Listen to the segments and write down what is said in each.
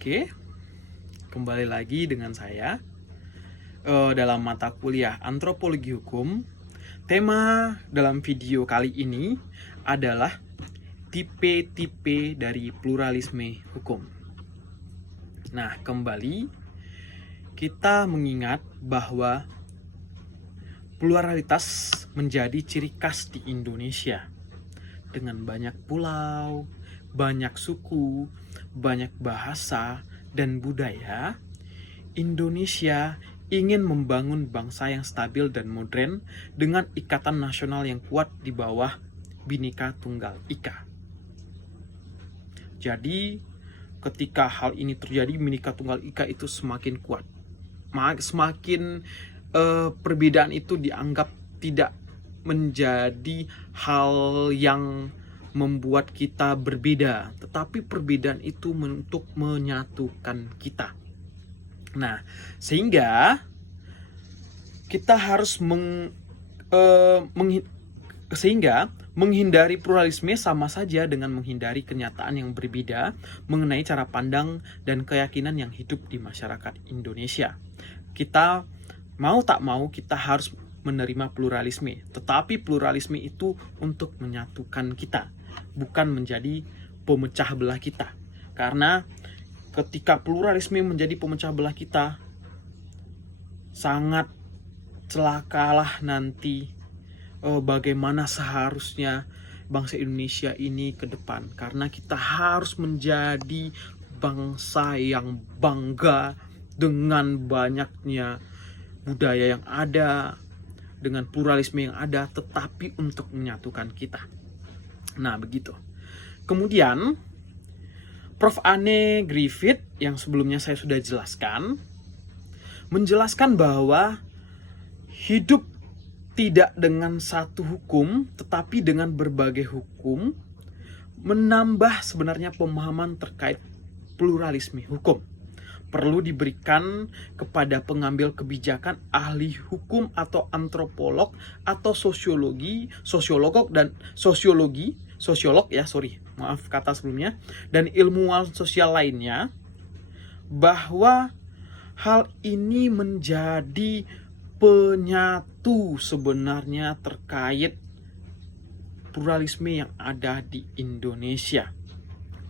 Oke, kembali lagi dengan saya dalam mata kuliah Antropologi Hukum. Tema dalam video kali ini adalah tipe-tipe dari pluralisme hukum. Nah, kembali kita mengingat bahwa pluralitas menjadi ciri khas di Indonesia dengan banyak pulau, banyak suku, banyak bahasa dan budaya. Indonesia ingin membangun bangsa yang stabil dan modern dengan ikatan nasional yang kuat di bawah Bhinneka Tunggal Ika. Jadi, ketika hal ini terjadi, Bhinneka Tunggal Ika itu semakin kuat. Semakin perbedaan itu dianggap tidak menjadi hal yang membuat kita berbeda, tetapi perbedaan itu untuk menyatukan kita. Nah, sehingga kita harus menghindari pluralisme sama saja dengan menghindari kenyataan yang berbeda mengenai cara pandang dan keyakinan yang hidup di masyarakat Indonesia. Kita mau tak mau kita harus menerima pluralisme, tetapi pluralisme itu untuk menyatukan kita, bukan menjadi pemecah belah kita. Karena ketika pluralisme menjadi pemecah belah kita, sangat celakalah nanti bagaimana seharusnya bangsa Indonesia ini ke depan. Karena kita harus menjadi bangsa yang bangga dengan banyaknya budaya yang ada, dengan pluralisme yang ada, tetapi untuk menyatukan kita. Nah, begitu. Kemudian, Prof. Anne Griffith yang sebelumnya saya sudah jelaskan, menjelaskan bahwa hidup tidak dengan satu hukum, tetapi dengan berbagai hukum, menambah sebenarnya pemahaman terkait pluralisme hukum. Perlu diberikan kepada pengambil kebijakan, ahli hukum atau antropolog atau sosiolog dan ilmuwan sosial lainnya, bahwa hal ini menjadi penyatu sebenarnya terkait pluralisme yang ada di Indonesia.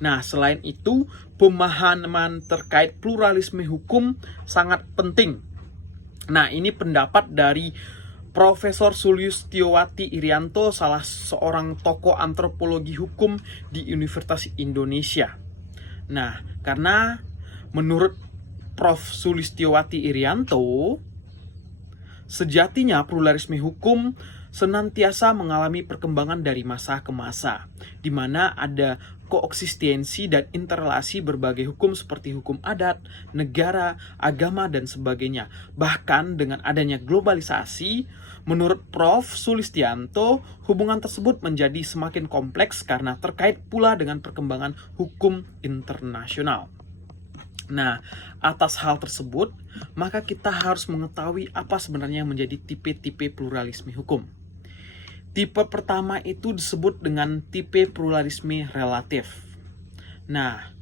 Nah, selain itu, pemahaman terkait pluralisme hukum sangat penting. Nah, ini pendapat dari Profesor Sulistiowati Irianto, salah seorang tokoh antropologi hukum di Universitas Indonesia. Nah, karena menurut Prof. Sulistiowati Irianto, sejatinya pluralisme hukum senantiasa mengalami perkembangan dari masa ke masa, di mana ada koeksistensi dan interrelasi berbagai hukum seperti hukum adat, negara, agama, dan sebagainya. Bahkan dengan adanya globalisasi, menurut Prof. Sulistianto, hubungan tersebut menjadi semakin kompleks karena terkait pula dengan perkembangan hukum internasional. Nah, atas hal tersebut, maka kita harus mengetahui apa sebenarnya yang menjadi tipe-tipe pluralisme hukum. Tipe pertama itu disebut dengan tipe pluralisme relatif. Nah,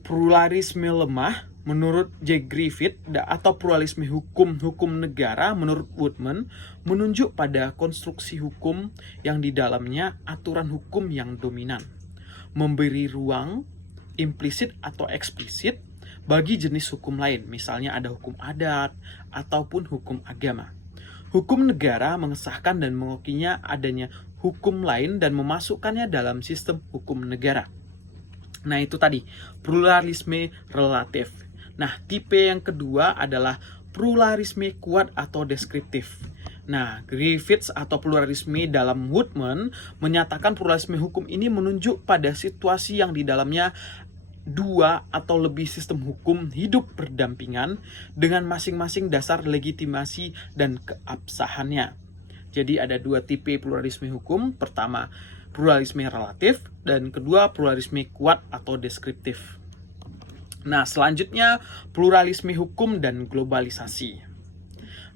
pluralisme lemah menurut J. Griffith atau pluralisme hukum negara menurut Woodman menunjuk pada konstruksi hukum yang di dalamnya aturan hukum yang dominan, memberi ruang implisit atau eksplisit bagi jenis hukum lain, misalnya ada hukum adat ataupun hukum agama. Hukum negara mengesahkan dan mengokinya adanya hukum lain dan memasukkannya dalam sistem hukum negara. Nah, itu tadi pluralisme relatif. Nah, tipe yang kedua adalah pluralisme kuat atau deskriptif. Nah, Griffiths atau pluralisme dalam Woodman menyatakan pluralisme hukum ini menunjuk pada situasi yang di dalamnya dua atau lebih sistem hukum hidup berdampingan dengan masing-masing dasar legitimasi dan keabsahannya. Jadi ada dua tipe pluralisme hukum. Pertama, pluralisme relatif, dan kedua, pluralisme kuat atau deskriptif. Nah, selanjutnya pluralisme hukum dan globalisasi.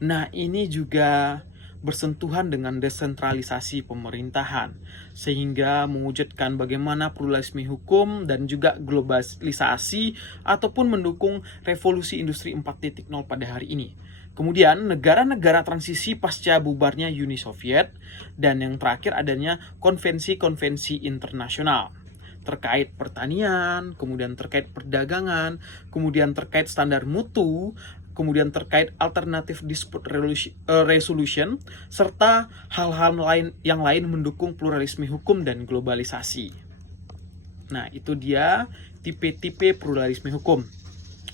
Nah, ini juga bersentuhan dengan desentralisasi pemerintahan, sehingga mewujudkan bagaimana pluralisme hukum dan juga globalisasi ataupun mendukung revolusi industri 4.0 pada hari ini. Kemudian negara-negara transisi pasca bubarnya Uni Soviet, dan yang terakhir adanya konvensi-konvensi internasional terkait pertanian, kemudian terkait perdagangan, kemudian terkait standar mutu, kemudian terkait alternatif dispute resolution, serta hal-hal yang lain mendukung pluralisme hukum dan globalisasi. Nah, itu dia tipe-tipe pluralisme hukum.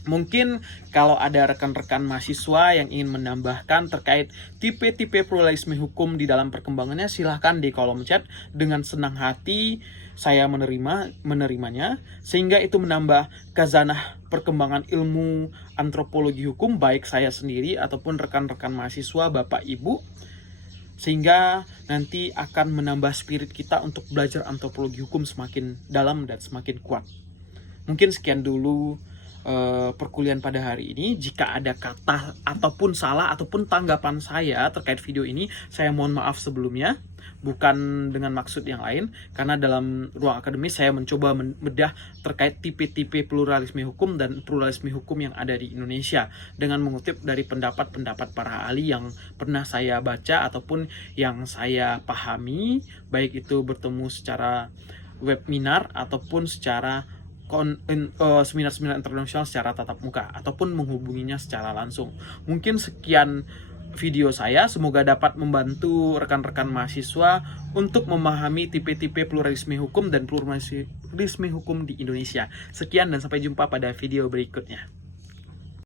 Mungkin kalau ada rekan-rekan mahasiswa yang ingin menambahkan terkait tipe-tipe pluralisme hukum di dalam perkembangannya, silahkan di kolom chat. Dengan senang hati saya menerimanya, sehingga itu menambah khazanah perkembangan ilmu antropologi hukum baik saya sendiri ataupun rekan-rekan mahasiswa, Bapak Ibu, sehingga nanti akan menambah spirit kita untuk belajar antropologi hukum semakin dalam dan semakin kuat. Mungkin sekian dulu perkuliahan pada hari ini. Jika ada kata ataupun salah ataupun tanggapan saya terkait video ini, saya mohon maaf sebelumnya, bukan dengan maksud yang lain, karena dalam ruang akademis saya mencoba membedah terkait tipe-tipe pluralisme hukum dan pluralisme hukum yang ada di Indonesia dengan mengutip dari pendapat-pendapat para ahli yang pernah saya baca ataupun yang saya pahami, baik itu bertemu secara webinar ataupun secara seminar-seminar internasional secara tatap muka ataupun menghubunginya secara langsung. Mungkin sekian video saya, semoga dapat membantu rekan-rekan mahasiswa untuk memahami tipe-tipe pluralisme hukum dan pluralisme hukum di Indonesia. Sekian dan sampai jumpa pada video berikutnya.